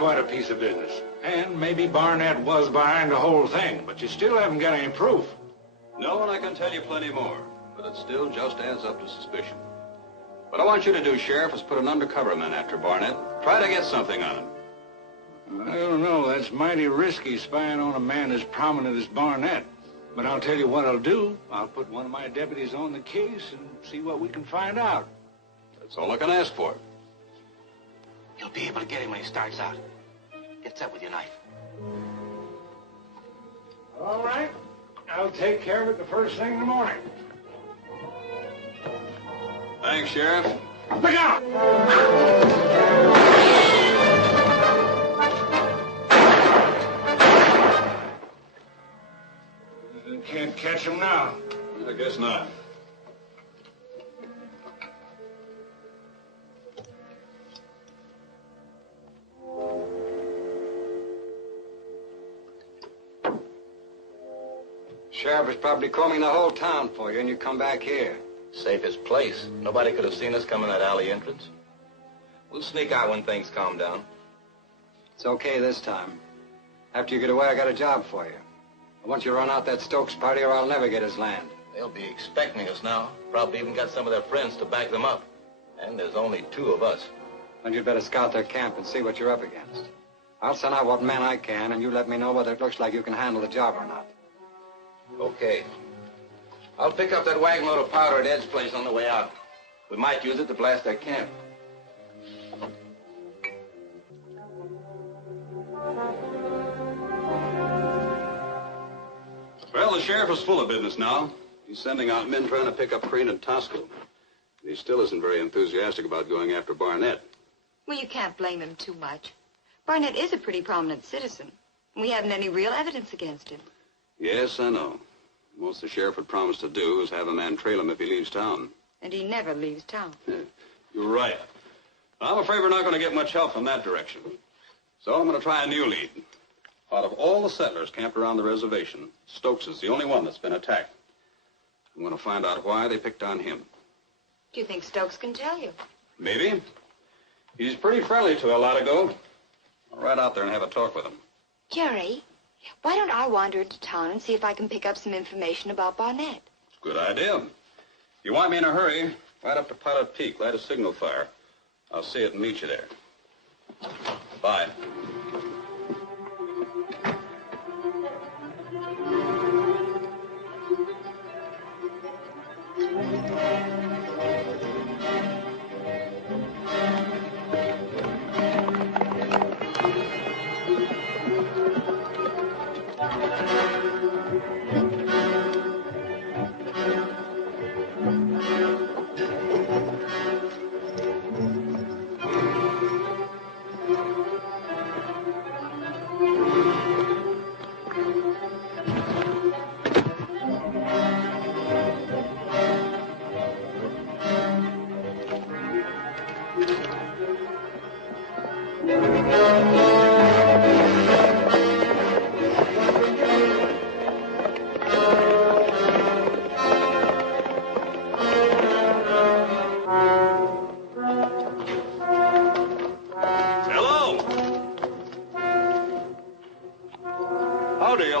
quite a piece of business. And maybe Barnett was behind the whole thing, but you still haven't got any proof. No, and I can tell you plenty more, but it still just adds up to suspicion. What I want you to do, Sheriff, is put an undercover man after Barnett. Try to get something on him. I don't know. That's mighty risky, spying on a man as prominent as Barnett. But I'll tell you what I'll do. I'll put one of my deputies on the case and see what we can find out. That's all I can ask for. You'll be able to get him when he starts out. Get set with your knife. All right. I'll take care of it the first thing in the morning. Thanks, Sheriff. Look out! You can't catch him now. I guess not. Sheriff is probably combing the whole town for you, and you come back here. Safest place. Nobody could have seen us come in that alley entrance. We'll sneak out when things calm down. It's okay this time. After you get away, I got a job for you. I want you to run out that Stokes party, or I'll never get his land. They'll be expecting us now. Probably even got some of their friends to back them up. And there's only 2 of us. Then you'd better scout their camp and see what you're up against. I'll send out what men I can, and you let me know whether it looks like you can handle the job or not. Okay. I'll pick up that wagon load of powder at Ed's place on the way out. We might use it to blast their camp. Well, the sheriff is full of business now. He's sending out men trying to pick up Crane and Tosco. He still isn't very enthusiastic about going after Barnett. Well, you can't blame him too much. Barnett is a pretty prominent citizen. We haven't any real evidence against him. Yes, I know. Most the sheriff would promise to do is have a man trail him if he leaves town. And he never leaves town. You're right. I'm afraid we're not going to get much help from that direction. So I'm going to try a new lead. Out of all the settlers camped around the reservation, Stokes is the only one that's been attacked. I'm going to find out why they picked on him. Do you think Stokes can tell you? Maybe. He's pretty friendly to Látego. I'll ride out there and have a talk with him. Jerry, why don't I wander into town and see if I can pick up some information about Barnett? Good idea. If you want me in a hurry, right up to Pilot Peak, light a signal fire. I'll see it and meet you there. Bye.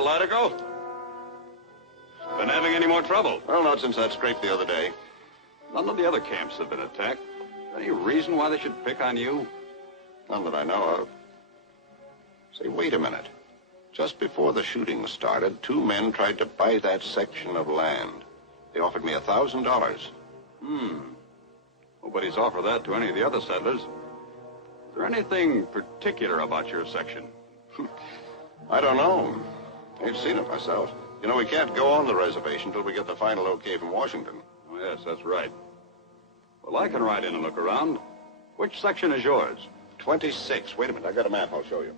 Látego? Been having any more trouble? Well, not since that scrape the other day. None of the other camps have been attacked. Any reason why they should pick on you? None that I know of. Say, wait a minute. Just before the shooting started, 2 men tried to buy that section of land. They offered me $1,000. Nobody's offered that to any of the other settlers. Is there anything particular about your section? I don't know. I've seen it myself. You know, we can't go on the reservation until we get the final okay from Washington. Oh, yes, that's right. Well, I can ride in and look around. Which section is yours? 26. Wait a minute. I got a map. I'll show you.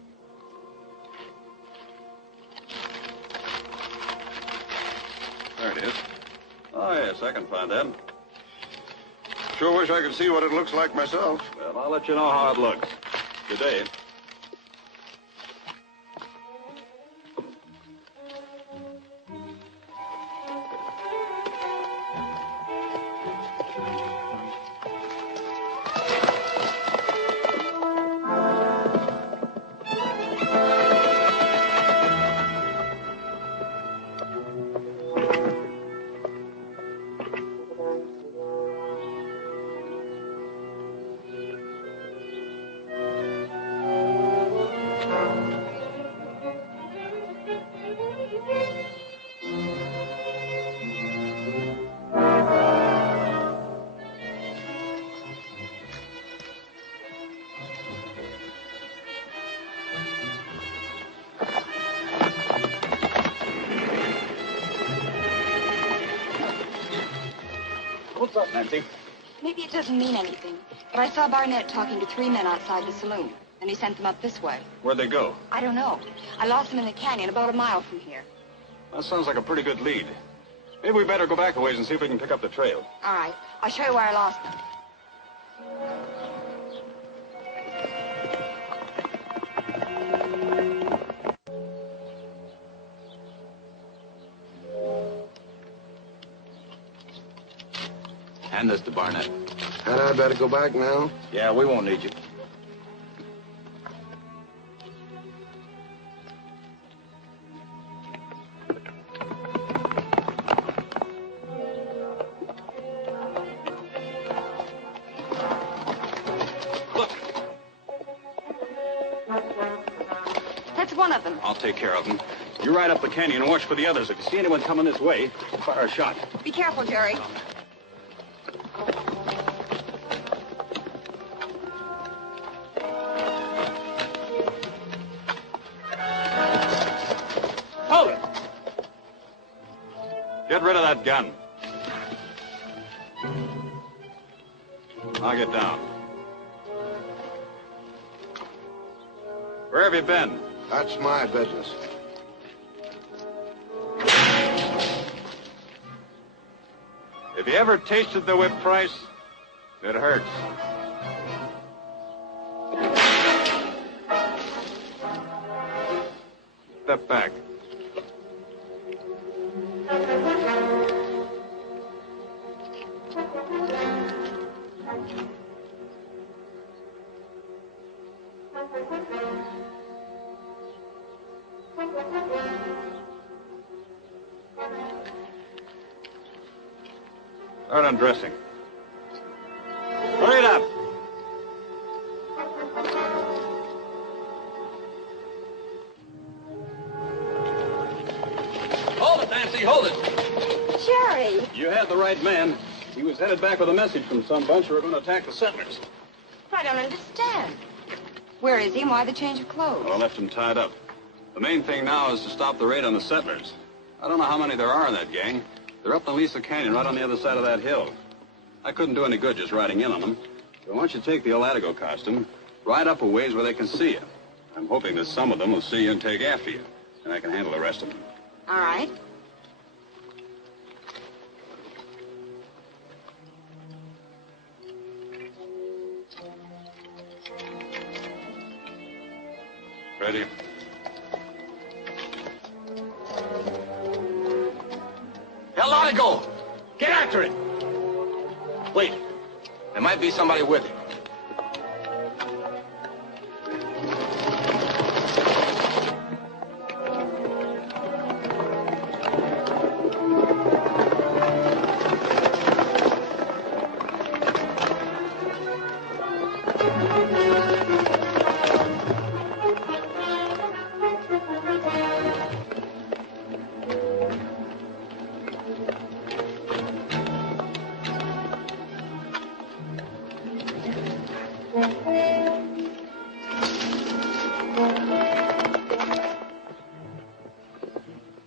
There it is. Oh, yes, I can find that. Sure wish I could see what it looks like myself. Well, I'll let you know how it looks. Good day. What's up, Nancy? Maybe it doesn't mean anything, but I saw Barnett talking to 3 men outside the saloon, and he sent them up this way. Where'd they go? I don't know. I lost them in the canyon about a mile from here. That sounds like a pretty good lead. Maybe we better go back a ways and see if we can pick up the trail. All right. I'll show you where I lost them. Hand this to Barnett. Had I better go back now? Yeah, we won't need you. That's one of them. I'll take care of them. You ride up the canyon and watch for the others. If you see anyone coming this way, fire a shot. Be careful, Jerry. Hold it! Get rid of that gun. I'll get down. Where have you been? That's my business. If you ever tasted the whip price, it hurts. Step back. Start undressing. Hurry it up. Hold it, Nancy, hold it. Jerry! You had the right man. He was headed back with a message from some bunch who were going to attack the settlers. I don't understand. Where is he and why the change of clothes? Well, I left him tied up. The main thing now is to stop the raid on the settlers. I don't know how many there are in that gang. They're up the Lisa Canyon, right on the other side of that hill. I couldn't do any good just riding in on them. So why don't you take the Látego costume, ride up a ways where they can see you. I'm hoping that some of them will see you and take after you. And I can handle the rest of them. All right. Ready? Látego! Get after it! Wait. There might be somebody with him.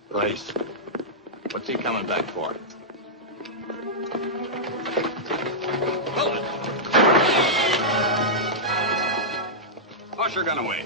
Place. What's he coming back for? Hold it. Toss your gun away.